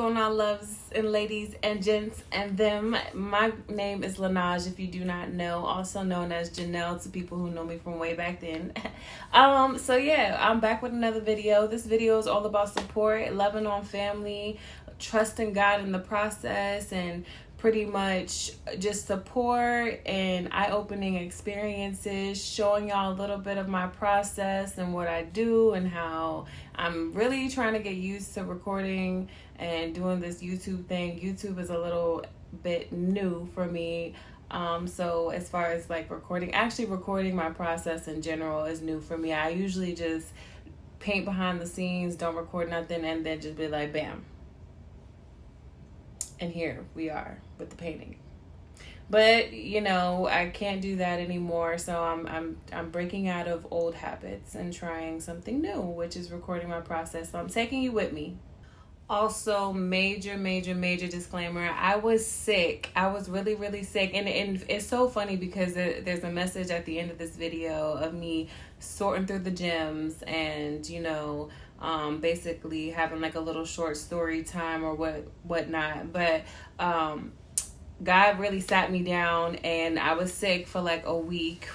going on, loves and ladies and gents and them? My name is Llenaj, if you do not know, also known as Janelle to people who know me from way back then. So yeah, I'm back with another video. This video is all about support, loving on family, trusting God in the process, and pretty much just support and eye-opening experiences, showing y'all a little bit of my process and what I do and how I'm really trying to get used to recording and doing this YouTube thing. YouTube is a little bit new for me. So as far as like recording my process in general is new for me. I usually just paint behind the scenes, don't record nothing, and then just be like, bam. And here we are with the painting. But you know, I can't do that anymore, so I'm breaking out of old habits and trying something new, which is recording my process. So I'm taking you with me. Also, major disclaimer, I was sick. I was really sick, and it's so funny because there's a message at the end of this video of me sorting through the gems and, you know, basically having like a little short story time or whatnot. But God really sat me down, and I was sick for like a week.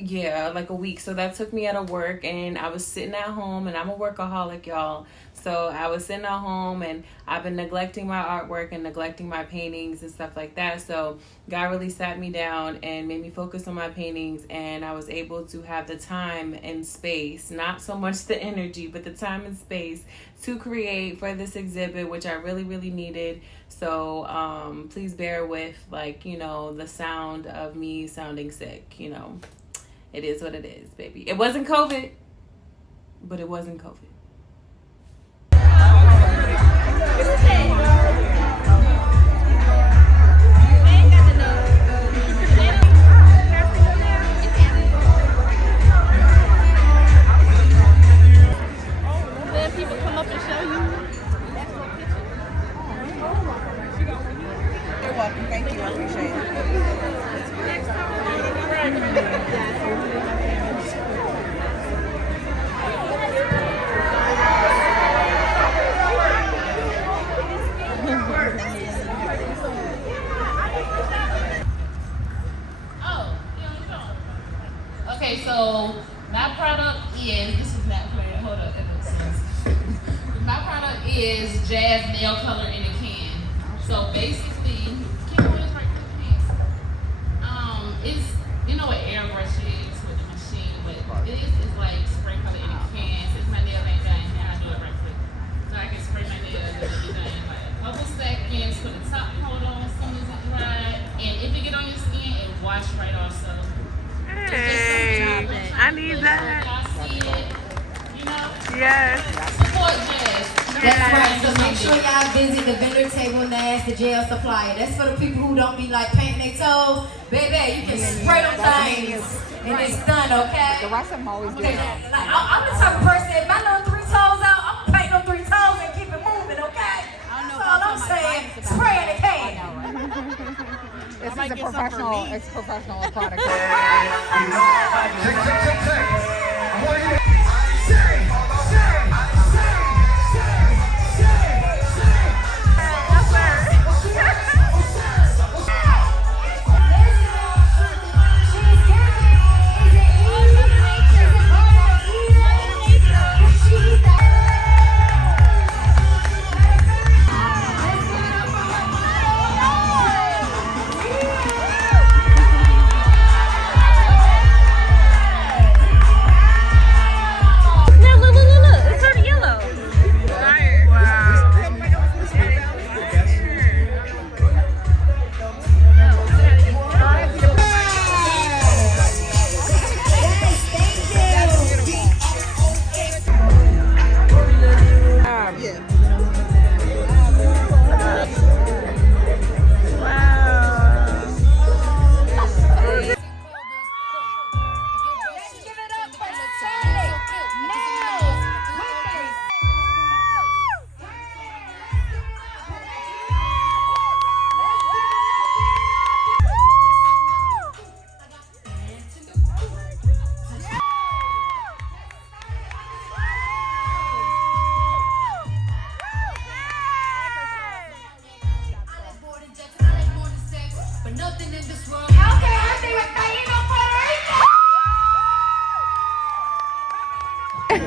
Yeah, like a week. So that took me out of work, and I was sitting at home, and I'm a workaholic, y'all. So I was sitting at home, and I've been neglecting my artwork and neglecting my paintings and stuff like that. So God really sat me down and made me focus on my paintings, and I was able to have the time and space, not so much the energy, but the time and space to create for this exhibit, which I really needed. So please bear with, like, you know, the sound of me sounding sick. You know, it is what it is, baby. It wasn't COVID, but it wasn't COVID. Then people come up and show you. You're welcome. Thank you. I appreciate it. Okay, so my product is, this is not clear, hold up, that makes sense. My product is jazz nail color in a can. So basically, can you put this right quick, please? It's, you know what airbrush is with the machine, but it's like spray color in a can. Since my nail ain't done, now I do it right quick. So I can spray my nails and it'll be done in like a couple seconds for the top coat on as soon as it dry. And if it get on your skin, it wash right off. So hey, I need that. You know? Yes. Support jazz. That's right. So make sure y'all visit the vendor table NAS, the gel supplier. That's for the people who don't be like painting their toes. Baby, you can spray them things and it's done, okay? The rest of them always do that. Like, I'm the type of person, if I know 3 toes out, I'm gonna paint them 3 toes and keep it moving, okay? That's all I'm saying. Spray in the can. This is a professional, it's professional product.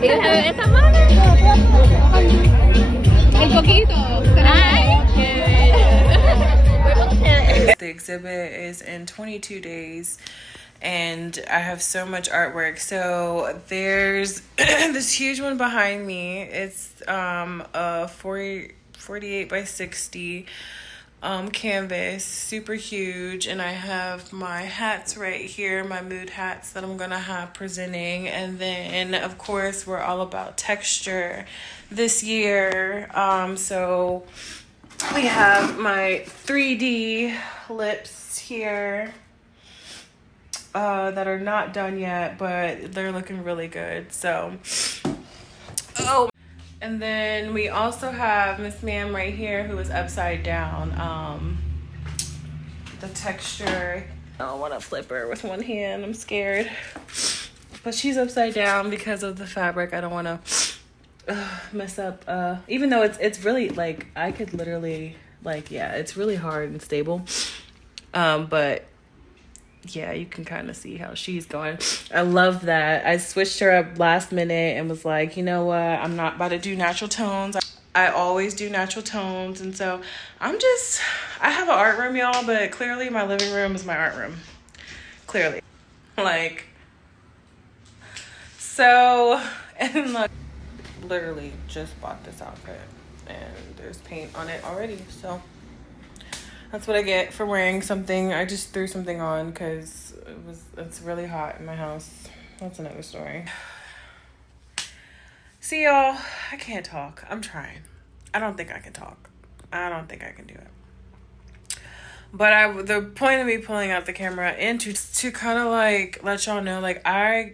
esta madre. El poquito. The exhibit is in 22 days and I have so much artwork. So there's this huge one behind me. It's a 48 by 60 canvas, super huge, and I have my hats right here, my mood hats that I'm gonna have presenting. And then of course we're all about texture this year, so we have my 3D lips here that are not done yet, but they're looking really good. So and then we also have Miss Ma'am right here who is upside down. The texture, I don't want to flip her with one hand, I'm scared. But she's upside down because of the fabric. I don't want to mess up, even though it's really, like, I could literally, like, yeah, it's really hard and stable. But yeah, you can kind of see how she's going. I love that. I switched her up last minute and was like, you know what? I'm not about to do natural tones. I always do natural tones. And so I have an art room, y'all, but clearly my living room is my art room. Clearly. Like, so, and look, literally just bought this outfit and there's paint on it already. So that's what I get for wearing something. I just threw something on because it's really hot in my house. That's another story. See, y'all, I can't talk. I'm trying. I don't think I can talk. I don't think I can do it. But the point of me pulling out the camera and to kind of like let y'all know, like, I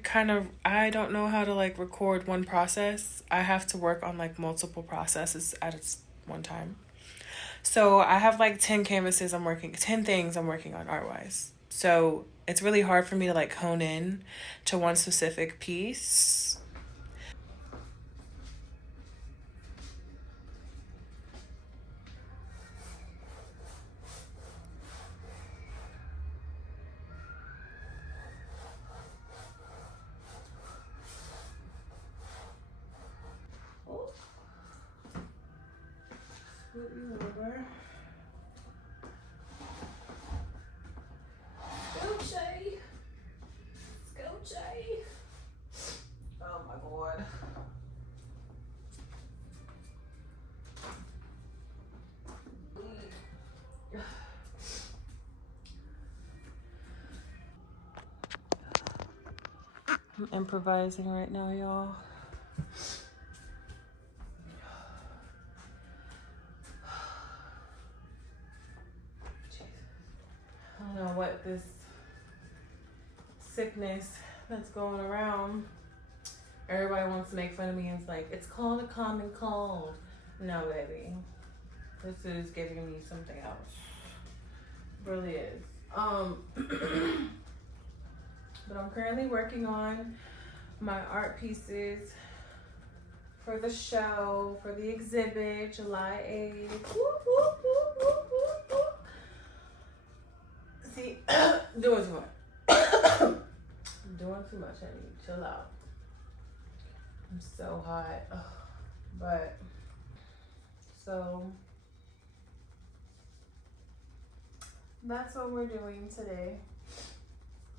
don't know how to like record one process. I have to work on like multiple processes at one time. So I have like 10 things I'm working on art-wise. So it's really hard for me to like hone in to one specific piece. Oh my God. I'm improvising right now, y'all. I don't know what this sickness that's going around. Everybody wants to make fun of me and it's like, it's called a common cold. No, baby. This is giving me something else. It really is. But I'm currently working on my art pieces for the show, for the exhibit, July 8th. Whoop, whoop, whoop, whoop, whoop, whoop. See, doing too much. Doing too much, honey. Chill out. I'm so hot. Ugh. But, so, that's what we're doing today.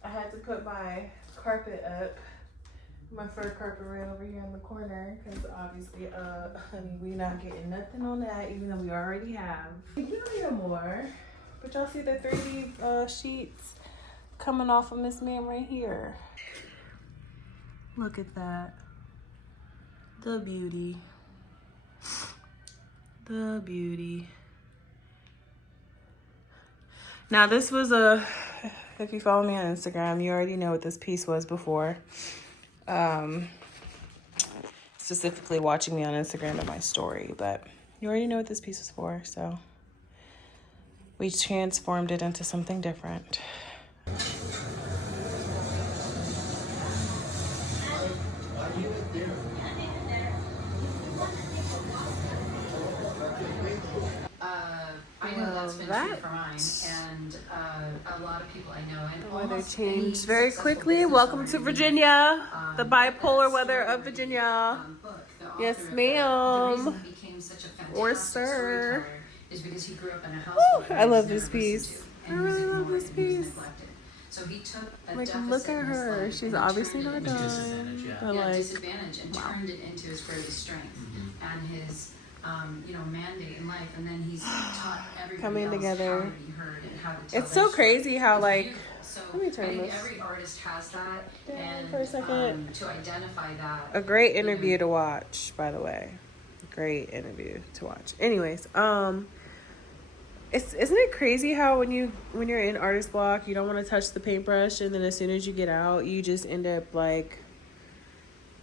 I had to put my carpet up, my fur carpet right over here in the corner, because obviously, honey, we not getting nothing on that, even though we already have. You don't need no more. But y'all see the 3D sheets coming off of Miss Ma'am right here. Look at that. The beauty. The beauty. Now this was if you follow me on Instagram, you already know what this piece was before. Specifically watching me on Instagram and my story, but you already know what this piece was for, so we transformed it into something different. that. For mine, and a lot of people I know. And the weather changed very quickly. Welcome to Virginia, the bipolar weather of Virginia. Yes, ma'am. Or sir. Is because he grew up in a household. I love this piece. I really love this piece. So he took a like, look at her. She's obviously not done. But like, disadvantage and turned it into his greatest strength and his mandate in life. And then he's taught everybody coming else together. how to be heard and how to tell it's so crazy how like. So let me turn I think this every artist has that, and for a second. To identify that. A great interview to watch, by the way. Great interview to watch. Anyways, isn't it crazy how when you're in artist block, you don't want to touch the paintbrush, and then as soon as you get out, you just end up like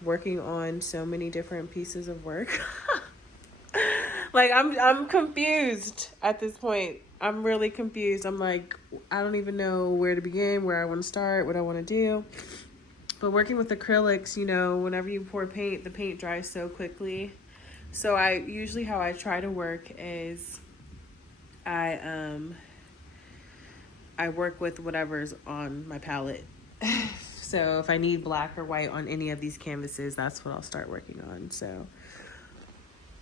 working on so many different pieces of work. Like I'm confused at this point. I'm really confused. I'm like, I don't even know where to begin, where I want to start, what I want to do. But working with acrylics, whenever you pour paint, the paint dries so quickly. So how I try to work is I work with whatever's on my palette. So if I need black or white on any of these canvases, that's what I'll start working on. So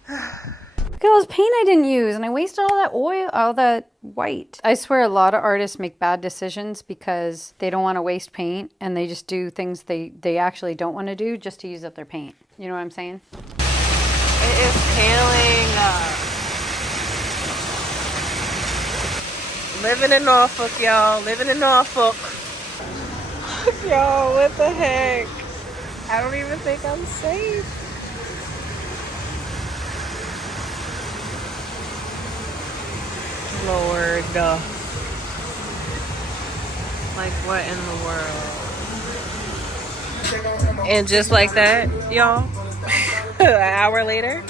look at all this paint I didn't use, and I wasted all that oil, all that white. I swear a lot of artists make bad decisions because they don't want to waste paint, and they just do things they actually don't want to do just to use up their paint. You know what I'm saying? It is hailing. Living in Norfolk, y'all. Living in Norfolk. Y'all, what the heck? I don't even think I'm safe. Lord. Like, what in the world? And just like that, y'all, an hour later,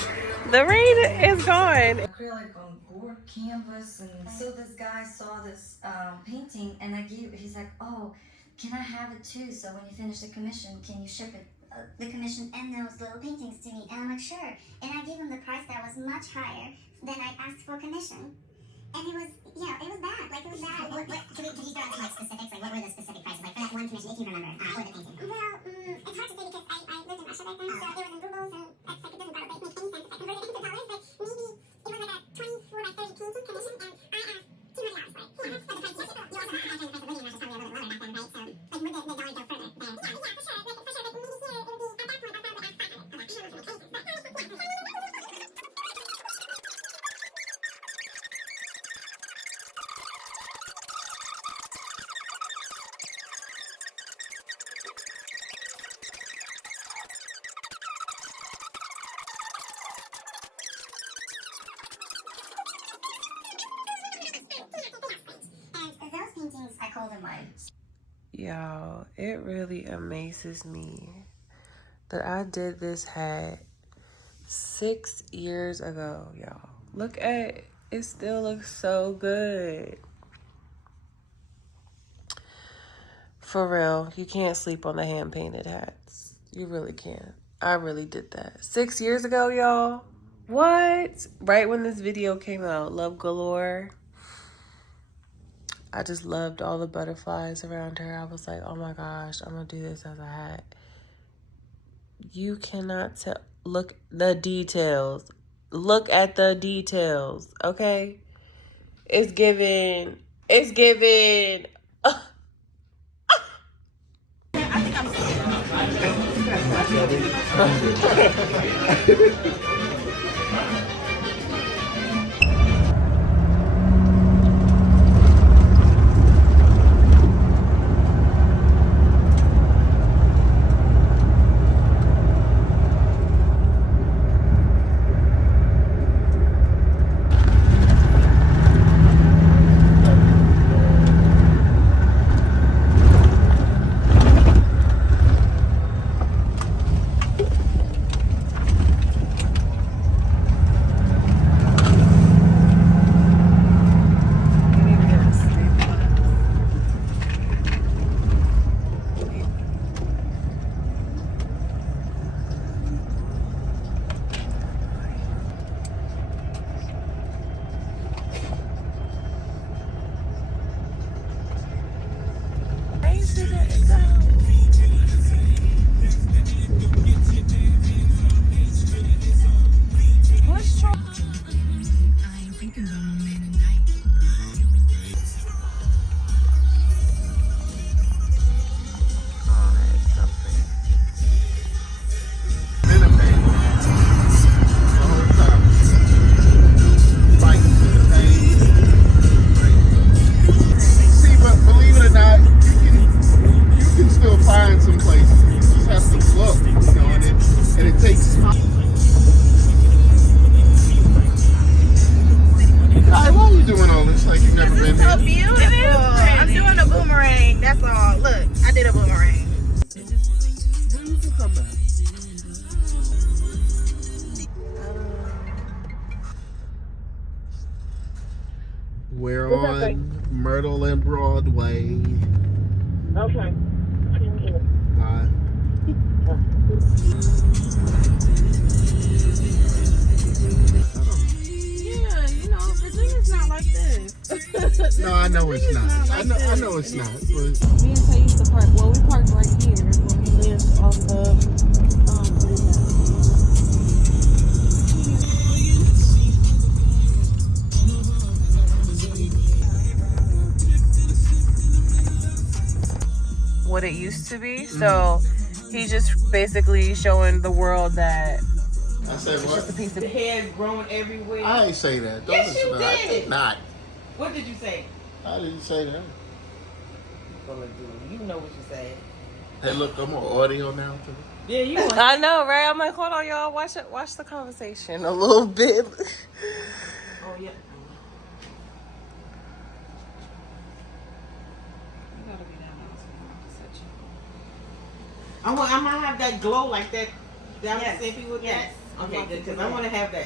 the rain is gone. Acrylic on board canvas, and so this guy saw this painting, and he's like, oh, can I have it too? So when you finish the commission, can you ship it? The commission and those little paintings to me, and I'm like, sure. And I gave him the price that was much higher than I asked for commission. And it was, it was bad. Like, it was bad. Can you throw out some, specifics? Like, what were the specific prices? Like, for that one commission, if you remember, for the painting. Well, it's hard to say because I lived in Russia back then, so it was in rubles, and it's like, it doesn't make any sense if I converted it into dollars, but maybe it was like a 24 by 30 painting commission, and I asked $200 for it. Yeah, that's the price. You also have to factor in the price of living in Russia, probably a little bit lower back then, right? So, like, would the dollar go further there? Yeah, for sure. Like, for sure, but maybe here, it would be, at that point, I probably would ask 500 for that. I don't know for the cases, but I call them mine. Y'all, it really amazes me that I did this hat 6 years ago, y'all. Look at it, still looks so good. For real, you can't sleep on the hand painted hats. You really can't. I really did that 6 years ago, y'all. What? Right when this video came out, Love Galore. I just loved all the butterflies around her. I was like, oh my gosh, I'm gonna do this as a hat. You cannot tell. Look the details. Look at the details, okay? It's given. I think I'm We're on Myrtle and Broadway. Okay. Bye. Yeah, you know, Virginia's not like this. No, I know it's not. I know it's not. But... Me and Tay used to park. Well, we parked right here when we lived off of. What it used to be. So he's just basically showing the world that I said it's what? just a piece of hair growing everywhere. I ain't say that. Don't Yes, listen you to that. I did. did not. What did you say? I didn't say that. You know what you said. Hey, look, I'm on audio now too. Yeah, you. I know, right? I'm like, hold on, y'all. Watch the conversation a little bit. Oh yeah. I'm gonna have that glow like that. Yes. With that? Okay, good. Because I want to have that.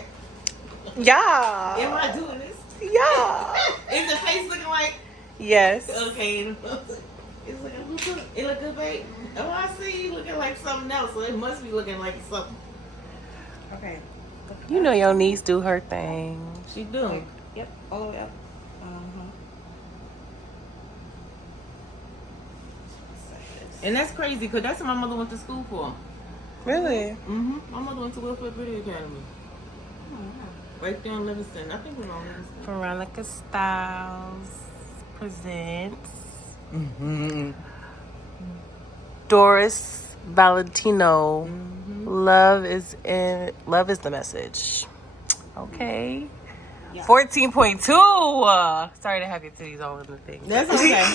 Yeah. Am I doing this? Yeah. Is the face looking like? Yes. Okay. It's looking good. It look good, babe. Oh, I see you looking like something else. So it must be looking like something. Okay. You know your niece do her thing. She do. Yep. Oh, yep. And that's crazy because that's what my mother went to school for. Really? Mm-hmm. My mother went to Wilford Video Academy. Right there in Livingston. I think we're on Livingston. Veronica Styles presents Doris Valentino. Love is the message. Okay. Yeah. 14.2. Sorry to have your titties all in the thing. That's okay.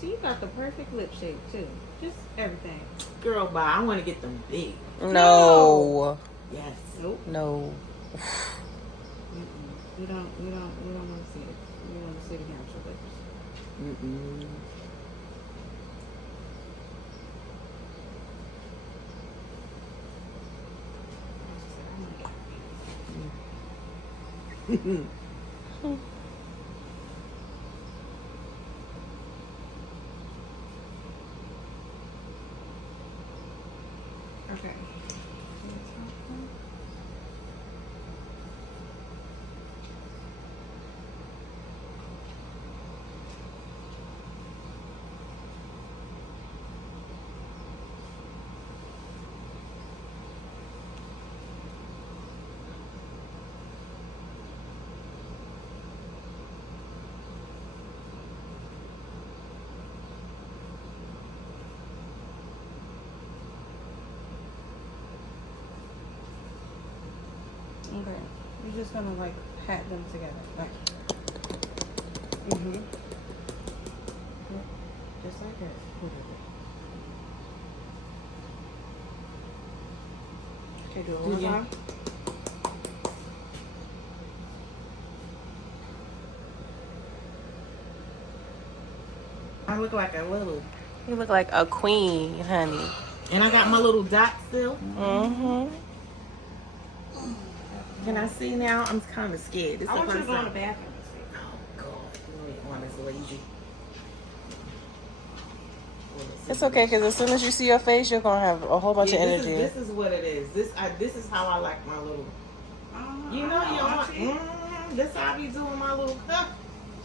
So you got the perfect lip shape too. Just everything. Girl, bye. I want to get them big. No. Yes. Nope. No. We don't want to see it. We want to see the natural lips. Okay. Okay. You're just gonna like pat them together. Like. Yep. Just like that. Okay, do it one more time. I look like a little. You look like a queen, honey. And I got my little dot still. Can I see now? I'm kind of scared. I want you to go in the bathroom. Oh, God. Honest lady. It's okay, because as soon as you see your face, you're going to have a whole bunch of energy. This is what it is. This is how I like my little... You know, you want... This how I be doing my little...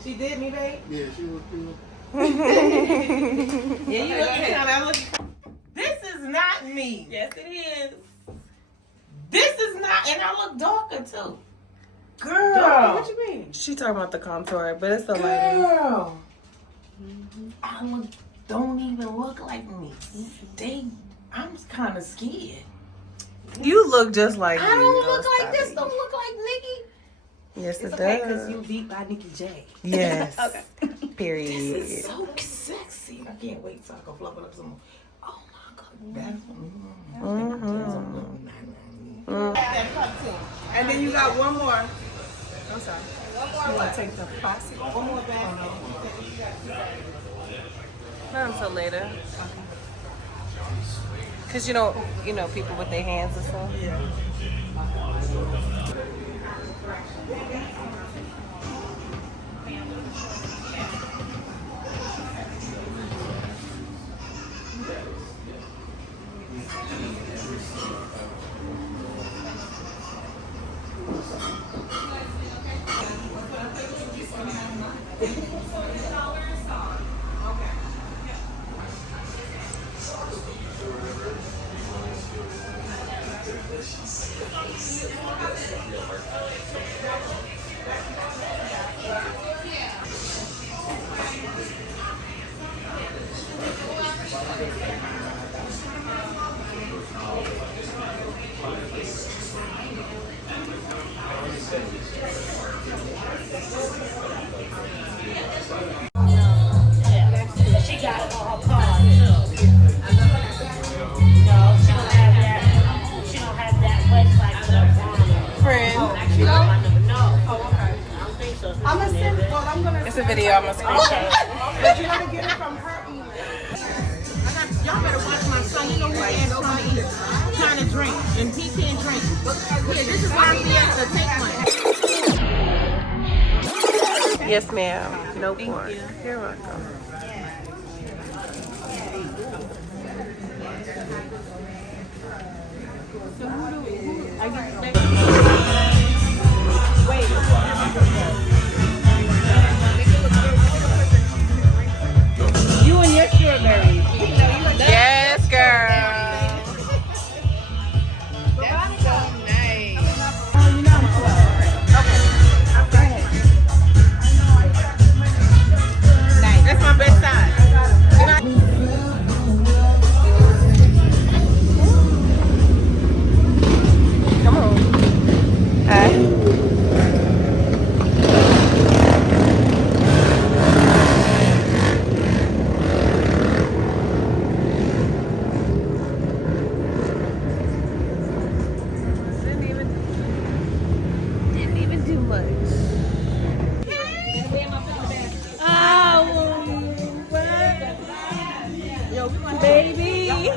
She did me, babe? Yeah, she was good. Yeah, you looking how that looks. This is not me. Yes, it is. This is not... And I look darker, too. Girl. Darker, What you mean? She talking about the contour, but it's the lighting. Girl. I don't even look like me. I'm kind of scared. You look just like I you. don't look like this. Don't look like Nikki. Yes, It's it okay does. because you Beatbynikkij J. Yes. Okay. Period. This is so sexy. I can't wait till I can fluff it up some more. Oh my God. That's And then you got one more. I'm sorry. One more. You want to take the plastic? One more bag. Not until later. Cause people with their hands and stuff. Yeah. It's a video. I'm gonna screenshot. But you gotta get it from her email. Y'all better watch my son. You know who is trying to drink, and he can't drink. Here, this is why he has to take one. Yes, ma'am. No porn. You're welcome. You and your strawberries. Yes, girl. That's so nice. That's my best side. Come on. Hi. Didn't even do much. Baby.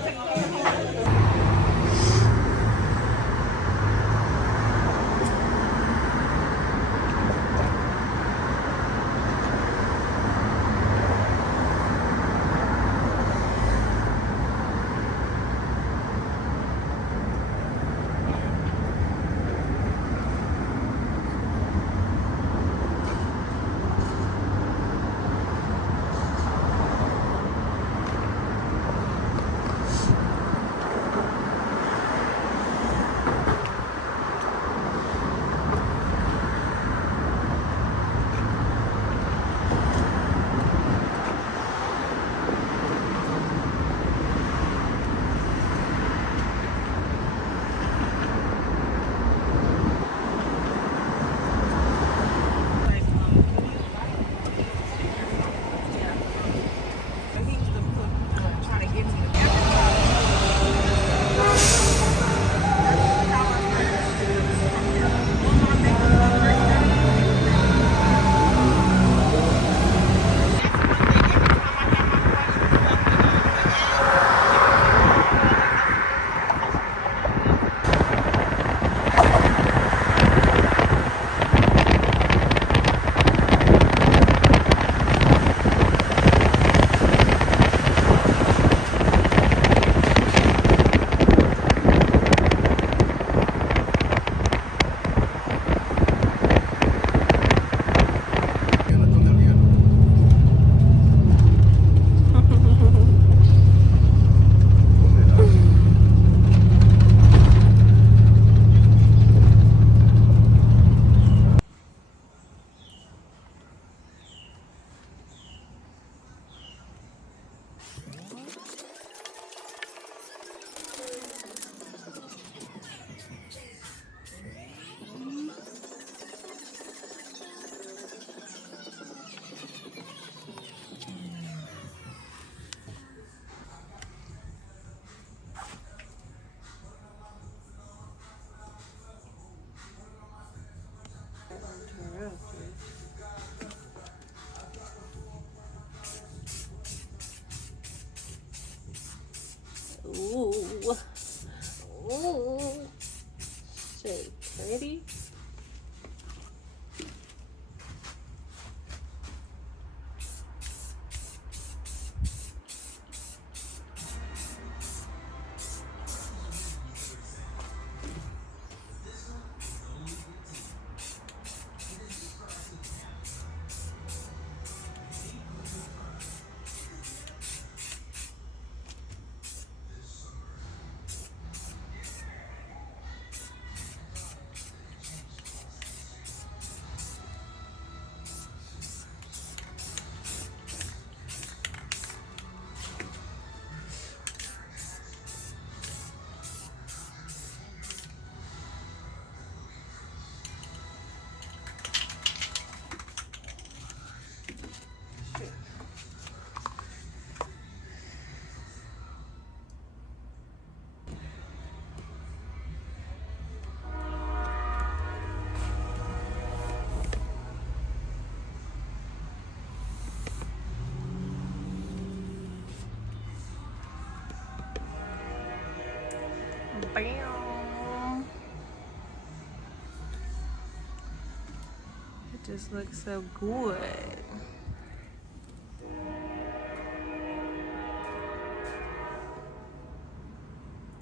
just looks so good.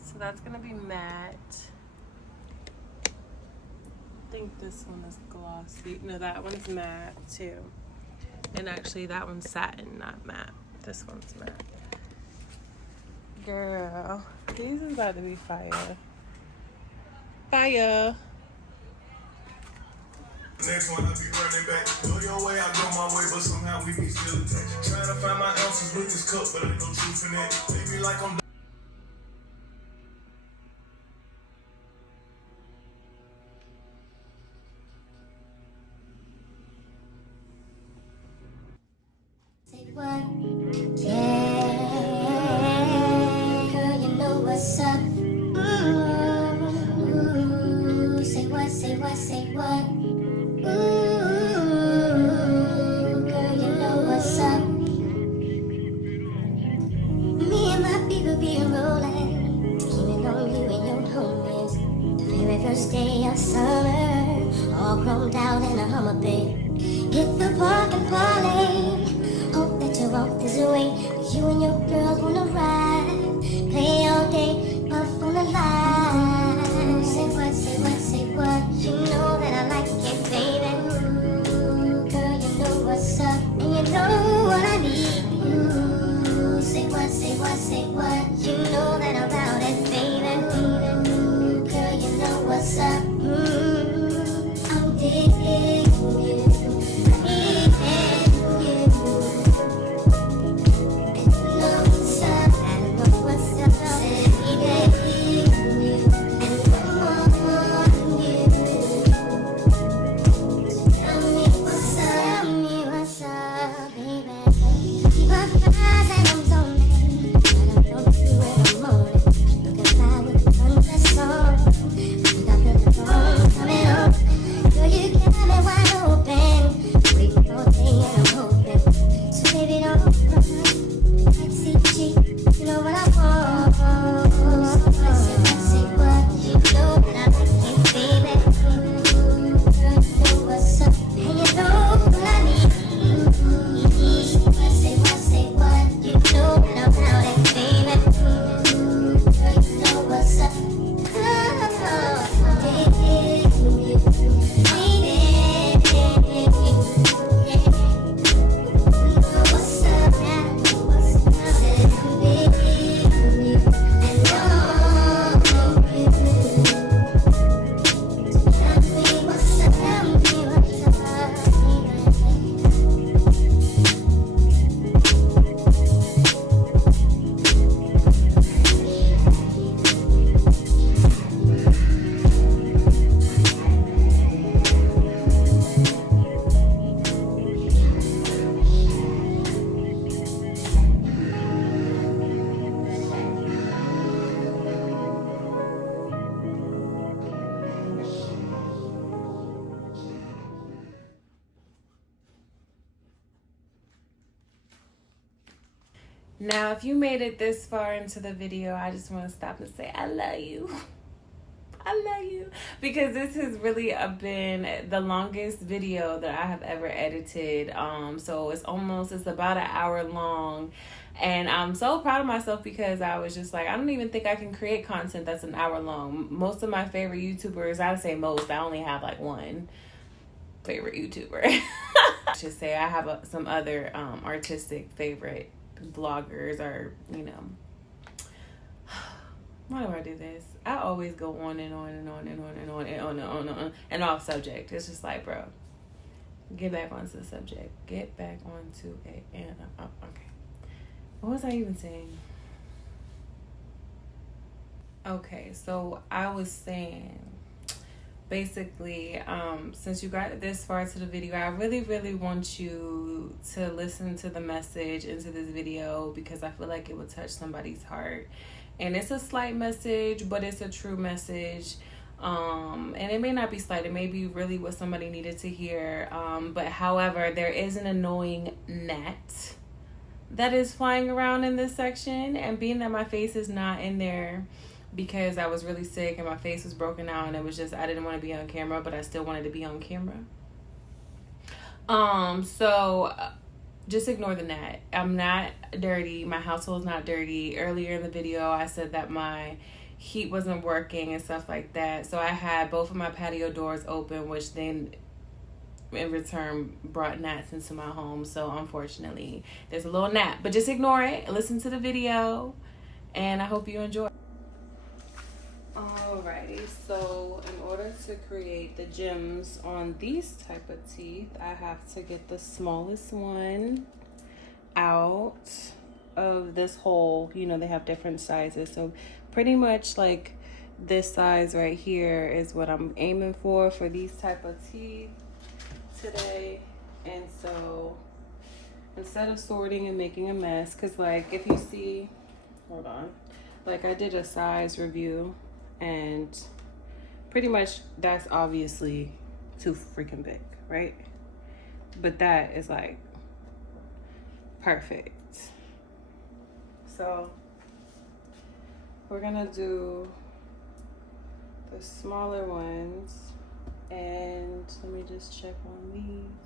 So that's gonna be matte. I think this one is glossy. No, that one's matte too. And actually that one's satin, not matte. This one's matte. Girl, these is about to be fire. Fire. Next one, I be running back. Go your way, I go my way, but somehow we be still attached. Trying to find my ounces with this cup, but ain't no truth in it. Baby, like I'm. Say what? Yeah, girl, you know what's up. Ooh, say what? Say what? Say what? Ooh, girl, you know what's up. Me and my people be rolling, keeping on you and your homies. The very first day of summer, all chromed out in a Hummer bed. Hit the park and parlay. Hope that you're off this way. You and your girls wanna ride, play all day, puff on the line. Say what? Say what? Say what? You know that I like it, baby. Ooh, girl, you know what's up, and you know what I need. Ooh, say what? Say what? Say what? You know that I'm about it, baby. Ooh, girl, you know what's up. I'm digging you, needing you. And you know what's up. I know what's up. Say digging you, and I'm on you. Tell me what's up. Tell me what's up, baby. Keep our eyes and arms on me. Let 'em come through in the morning. Looking fly with the undress on. I got the phone coming on. Girl, you got me wide open. Waiting all day and I'm hoping. So baby, don't run. Like CG, you know what I want. Say what? You know that I like it, baby. Girl, you know what's up, and you know what I need. Say what? You know that I'm about it, baby. Girl, you know what's up. Now, if you made it this far into the video, I just want to stop and say I love you. I love you. Because this has really been the longest video that I have ever edited. So it's about an hour long. And I'm so proud of myself because I was just like, I don't even think I can create content that's an hour long. Most of my favorite YouTubers, I'd say most, I only have like one favorite YouTuber. I should say I have some other artistic favorite vloggers, or you know, why do I do this? I always go on and on and on and on and on and on and on and on and off subject. It's just like, bro, get back onto the subject. Get back onto it. And okay, what was I even saying? Okay, so I was saying, basically, since you got this far to the video, I really want you to listen to the message into this video because I feel like it will touch somebody's heart. And it's a slight message, but it's a true message. And it may not be slight, it may be really what somebody needed to hear. But however, there is an annoying gnat that is flying around in this section, and being that my face is not in there because I was really sick and my face was broken out, and it was just, I didn't want to be on camera, but I still wanted to be on camera. So just ignore the gnat. I'm not dirty. My household is not dirty. Earlier in the video, I said that my heat wasn't working and stuff like that. So I had both of my patio doors open, which then in return brought gnats into my home. So unfortunately, there's a little gnat. But just ignore it and listen to the video. And I hope you enjoy. Alrighty, so in order to create the gems on these type of teeth, I have to get the smallest one out of this hole. You know, they have different sizes, so pretty much like this size right here is what I'm aiming for these type of teeth today. And so instead of sorting and making a mess, because like if you see, hold on, like I did a size review, and pretty much that's obviously too freaking big, right? But that is like perfect. So we're gonna do the smaller ones, and let me just check on these.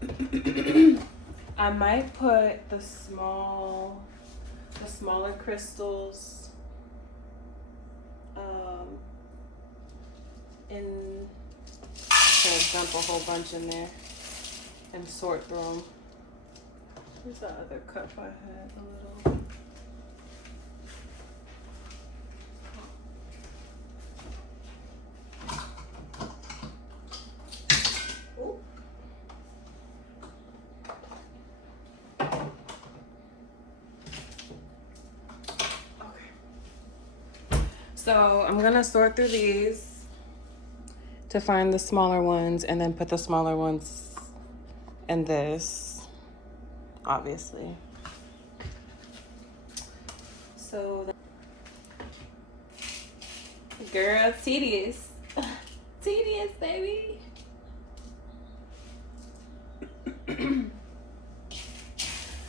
Yeah. I might put the smaller crystals in, dump a whole bunch in there and sort through them. Where's the other cup I had? A little. So I'm gonna sort through these to find the smaller ones and then put the smaller ones in this, obviously. So, girl, tedious. Tedious, baby.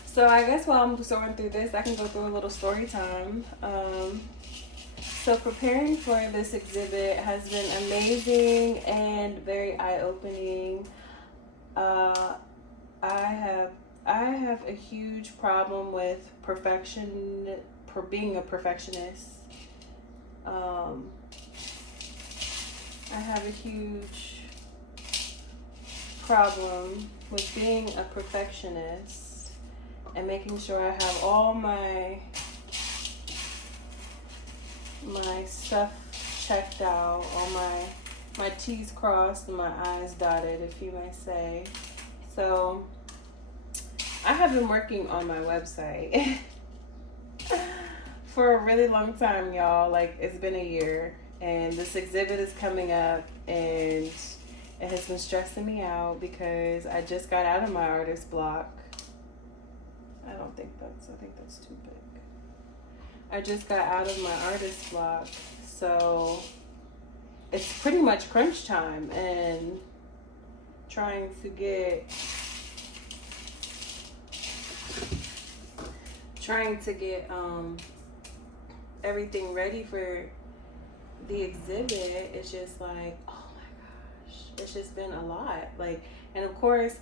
So I guess while I'm sorting through this, I can go through a little story time. So preparing for this exhibit has been amazing and very eye-opening. I have a huge problem with being a perfectionist. I have a huge problem with being a perfectionist and making sure I have all my stuff checked out, all my T's crossed and my I's dotted, if you may say. So I have been working on my website for a really long time, y'all. Like, it's been a year, and this exhibit is coming up, and it has been stressing me out because I just got out of my artist block. I think that's too big. I just got out of my artist block, so it's pretty much crunch time, and trying to get everything ready for the exhibit. It's just like, oh my gosh, it's just been a lot. Like, and of course,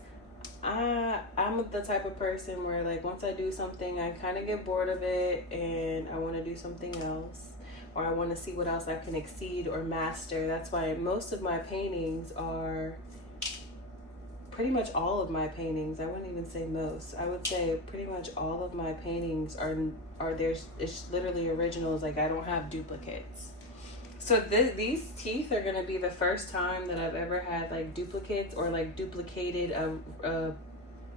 I'm the type of person where, like, once I do something, I kind of get bored of it and I want to do something else, or I want to see what else I can exceed or master. That's why most of my paintings are, pretty much all of my paintings, I wouldn't even say most, I would say pretty much all of my paintings are it's literally originals. Like, I don't have duplicates. So these teeth are gonna be the first time that I've ever had like duplicates or like duplicated a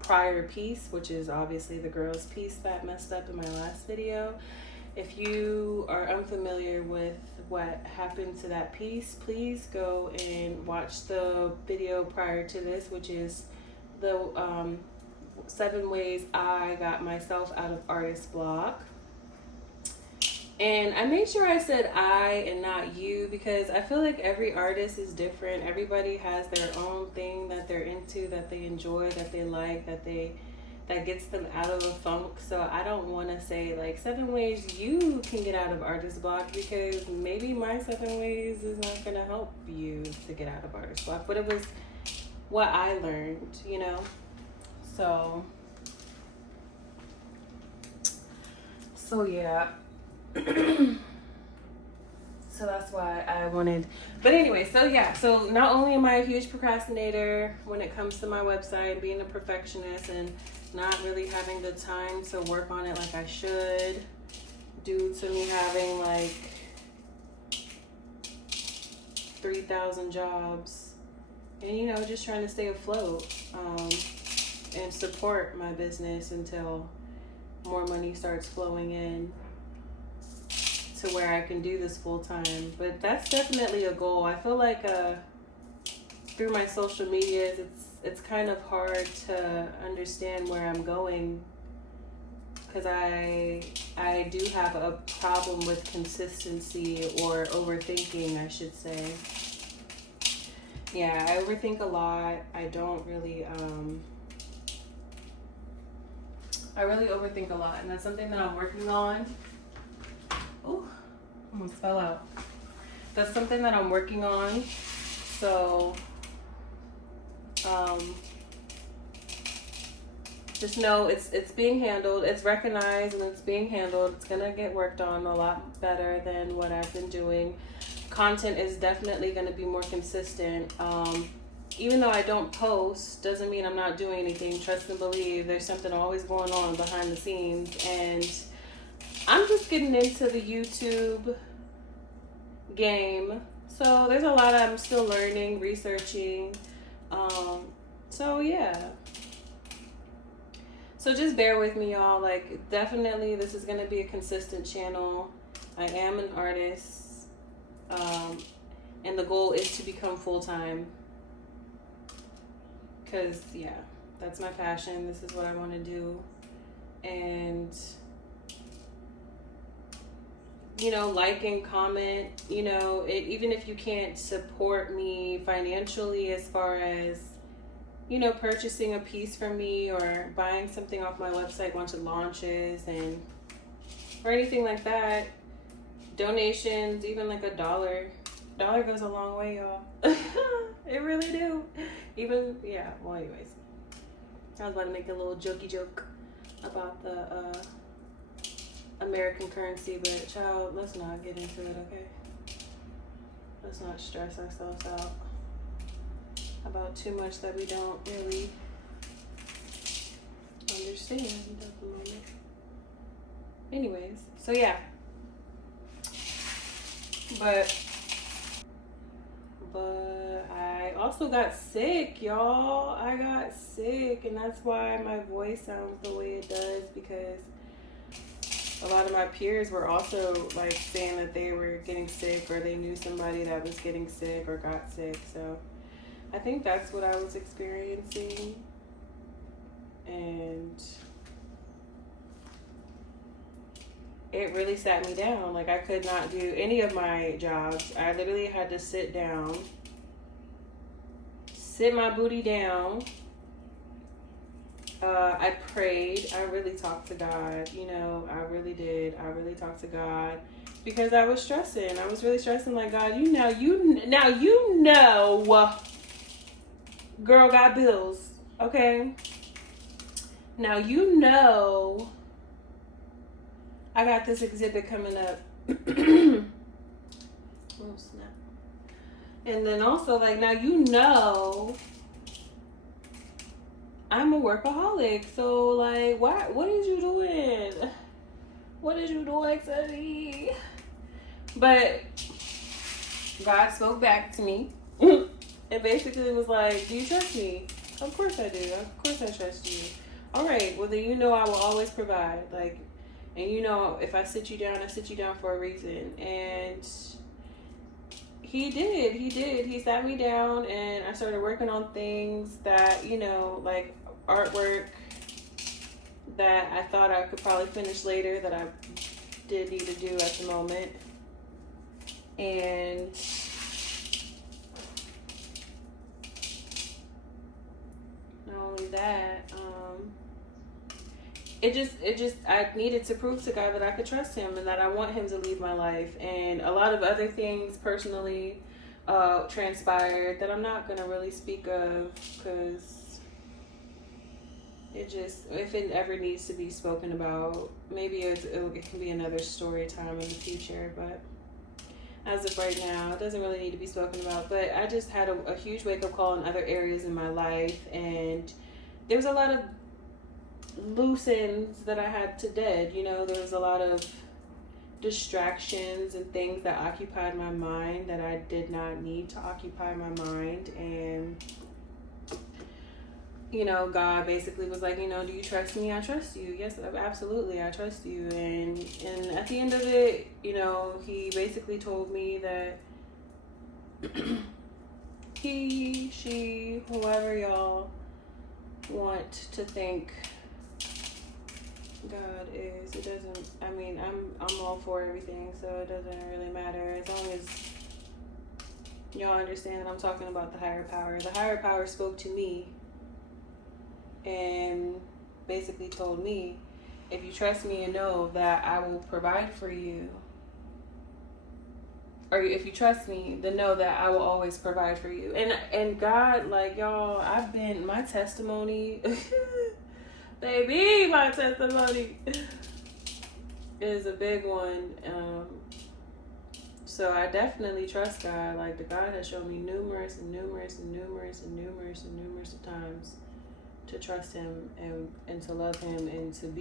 prior piece, which is obviously the girl's piece that messed up in my last video. If you are unfamiliar with what happened to that piece, please go and watch the video prior to this, which is the 7 ways I got myself out of artist block. And I made sure I said I and not you, because I feel like every artist is different. Everybody has their own thing that they're into, that they enjoy, that they like, that they that gets them out of a funk. So I don't want to say like 7 ways you can get out of artist block, because maybe my 7 ways is not going to help you to get out of artist block, but it was what I learned, you know. So yeah. So that's why I wanted, but anyway, so yeah, so not only am I a huge procrastinator when it comes to my website, being a perfectionist and not really having the time to work on it like I should, due to me having like 3,000 jobs, and you know, just trying to stay afloat and support my business until more money starts flowing in to where I can do this full time. But that's definitely a goal. I feel like through my social medias, it's kind of hard to understand where I'm going, because I do have a problem with consistency, or overthinking, I should say. Yeah, I overthink a lot. I don't really I really overthink a lot, and that's something that I'm working on. Oh, almost fell out. That's something that I'm working on. So just know it's being handled. It's recognized and it's being handled. It's gonna get worked on a lot better than what I've been doing. Content is definitely gonna be more consistent. Even though I don't post, doesn't mean I'm not doing anything. Trust and believe, there's something always going on behind the scenes, and I'm just getting into the YouTube game. So there's a lot I'm still learning, researching. So yeah. So just bear with me, y'all. Like, definitely this is going to be a consistent channel. I am an artist. And the goal is to become full-time. Because, yeah, that's my passion. This is what I want to do. And you know, like and comment, you know, even if you can't support me financially as far as, you know, purchasing a piece from me or buying something off my website once it launches, and or anything like that, donations, even like $1 goes a long way, y'all. It really do. Even, yeah, well, anyways, I was about to make a little jokey joke about the American currency, but child, let's not get into it, okay? Let's not stress ourselves out about too much that we don't really understand at the moment. Anyways, so yeah. But I also got sick, y'all. I got sick, and that's why my voice sounds the way it does, because a lot of my peers were also like saying that they were getting sick, or they knew somebody that was getting sick or got sick. So I think that's what I was experiencing. And it really sat me down. Like, I could not do any of my jobs. I literally had to sit down, sit my booty down. I prayed. I really talked to God. You know, I really did. I really talked to God, because I was stressing. I was really stressing. Like, God, you know, girl got bills, okay? Now, you know, I got this exhibit coming up. Oh, snap. And then also, like, now you know I'm a workaholic. So, like, what is you doing? What is you doing to me? But God spoke back to me and basically was like, do you trust me? Of course I do. Of course I trust you. All right, well, then you know I will always provide. Like, and you know, if I sit you down, I sit you down for a reason. And he did. He sat me down, and I started working on things that, you know, like artwork that I thought I could probably finish later, that I did need to do at the moment. And not only that, I needed to prove to God that I could trust him and that I want him to lead my life. And a lot of other things personally transpired that I'm not going to really speak of, because if it ever needs to be spoken about, maybe it can be another story time in the future. But as of right now, it doesn't really need to be spoken about. But I just had a huge wake-up call in other areas in my life, and there was a lot of loose ends that I had to dead. There was a lot of distractions and things that occupied my mind that I did not need to occupy my mind. And God basically was like, do you trust me? I trust you. Yes, absolutely, I trust you. And at the end of it, he basically told me that he, she, whoever y'all want to think God is, it doesn't, I'm all for everything, so it doesn't really matter, as long as y'all understand that I'm talking about the higher power. The higher power spoke to me and basically told me, if you trust me and know that I will provide for you, or if you trust me, then know that I will always provide for you. And God, like, y'all, my testimony baby, my testimony is a big one. So I definitely trust God. Like, the God has shown me numerous times to trust him and to love him and to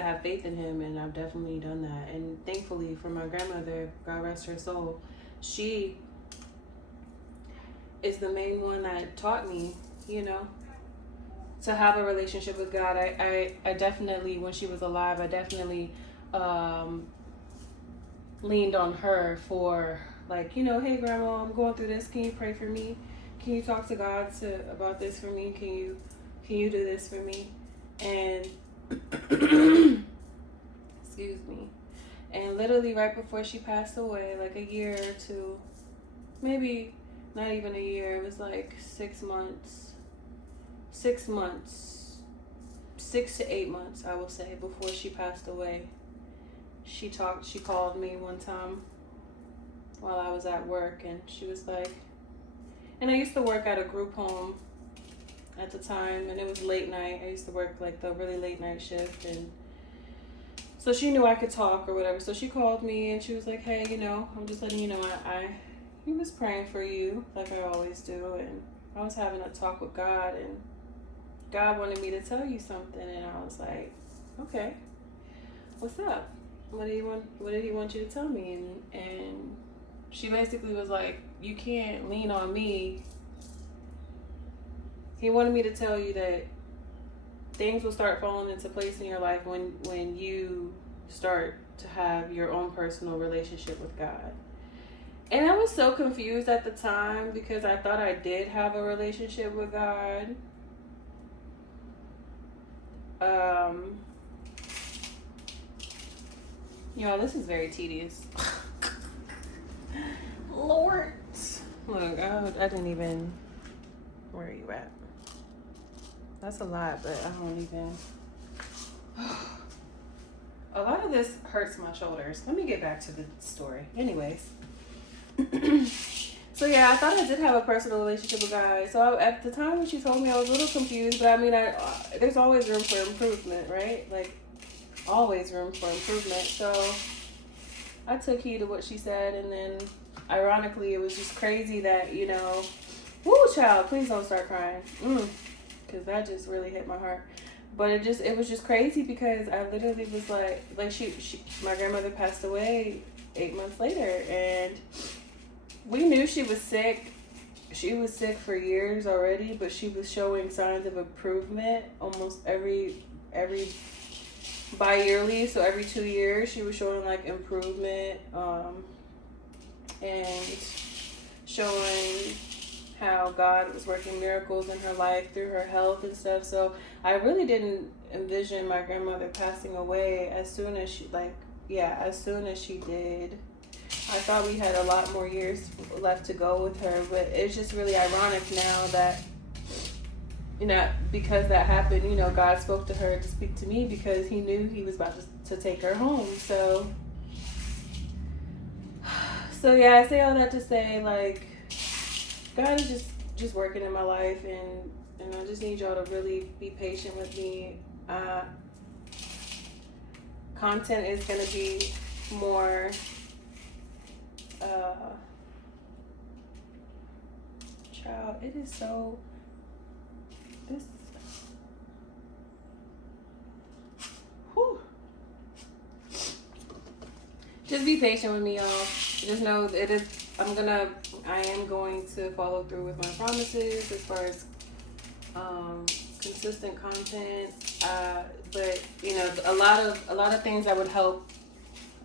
have faith in him, and I've definitely done that. And thankfully for my grandmother, God rest her soul, she is the main one that taught me, to have a relationship with God. I definitely, when she was alive, I definitely leaned on her for, like, hey grandma, I'm going through this, can you pray for me? Can you talk to God about this for me? Can you do this for me? And excuse me. And literally right before she passed away, like a year or two, maybe not even a year, it was like 6 months, 6 to 8 months, I will say, before she passed away, she called me one time while I was at work, and she was like, and I used to work at a group home at the time, and it was late night. I used to work like the really late night shift, and so she knew I could talk or whatever. So she called me and she was like, hey, I'm just letting you know, he was praying for you like I always do, and I was having a talk with God, and God wanted me to tell you something. And I was like, okay, what's up? What did he want you to tell me? And she basically was like, you can't lean on me. He wanted me to tell you that things will start falling into place in your life when you start to have your own personal relationship with God. And I was so confused at the time, because I thought I did have a relationship with God. Y'all, this is very tedious. Lord. Look, I didn't even... Where are you at? That's a lot, but I don't even... A lot of this hurts my shoulders. Let me get back to the story. Anyways. So yeah, I thought I did have a personal relationship with God. So at the time when she told me, I was a little confused. But there's always room for improvement, right? Like, always room for improvement. So I took heed of what she said. And then, ironically, it was just crazy that, woo, child, please don't start crying. Because that just really hit my heart. But it was just crazy, because I literally was like my grandmother passed away 8 months later, and we knew she was sick. She was sick for years already, but she was showing signs of improvement almost every bi-yearly. So every 2 years she was showing like improvement, and showing how God was working miracles in her life through her health and stuff. So I really didn't envision my grandmother passing away as soon as she did. I thought we had a lot more years left to go with her, but it's just really ironic now that because that happened, God spoke to her to speak to me because he knew he was about to take her home. So yeah, I say all that to say, like, God is just working in my life, and I just need y'all to really be patient with me. Content is going to be more child, it is so this whew. Just be patient with me, y'all. Just know that I am going to follow through with my promises as far as consistent content. But a lot of things that would help,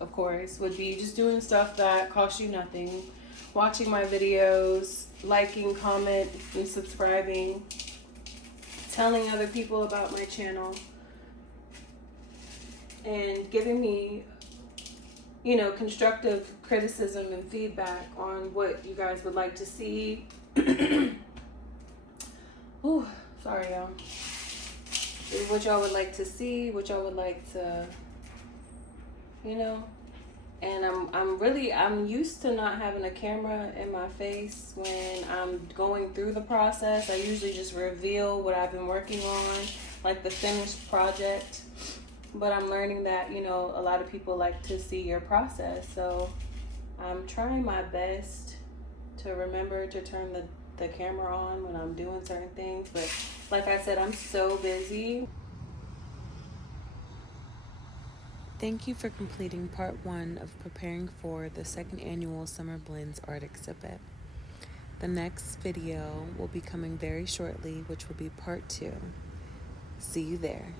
of course, would be just doing stuff that costs you nothing, watching my videos, liking, comment, and subscribing, telling other people about my channel, and giving me constructive criticism and feedback on what you guys would like to see. Ooh, sorry, y'all. What y'all would like to see, what y'all would like to, and I'm used to not having a camera in my face when I'm going through the process. I usually just reveal what I've been working on, like the finished project. But I'm learning that, a lot of people like to see your process. So I'm trying my best to remember to turn the camera on when I'm doing certain things. But like I said, I'm so busy. Thank you for completing part 1 of preparing for the 2nd annual Summer Blends art exhibit. The next video will be coming very shortly, which will be part 2. See you there.